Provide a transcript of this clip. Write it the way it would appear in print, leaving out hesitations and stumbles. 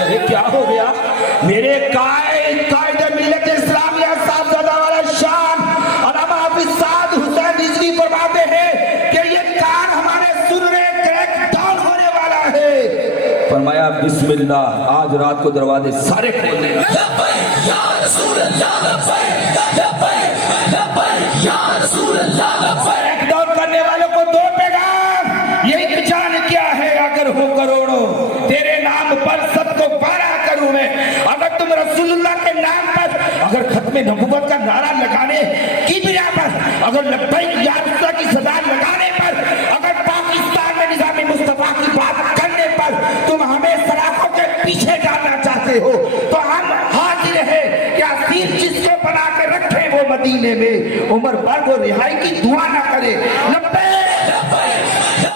अरे क्या हो गया? मेरे कायदे मिल्लत इस्लामिया साहबजादा वाला शान अल्लामा हाफिज साद हुसैन रिजवी फरमाते हैं कि ये कान हमारे सुन में क्रैक डाउन होने वाला है। फरमाया बिस्मिल्लाह, आज रात को दरवाजे सारे खोल देना। क्रैक डाउन करने वालों को दो पैगाम, यही पहचान क्या है? अगर हो करोड़ों तेरे नाम पर सबको 12 करूं मैं। अगर तुम रसूलुल्लाह के नाम पर, अगर खत्मे नबुव्वत का नारा लगाने की बिना पर, अगर लब्बैक या रसूलल्लाह की सदा लगाने पर, अगर पाकिस्तान में निज़ाम मुस्तफा की बात करने पर तुम हमें सलाखों के पीछे डालना चाहते हो तो हम हाजिर हैं। क्या सिर जिसको बना के रखे वो मदीने में उमर भर वो रिहाई की दुआ ना करे।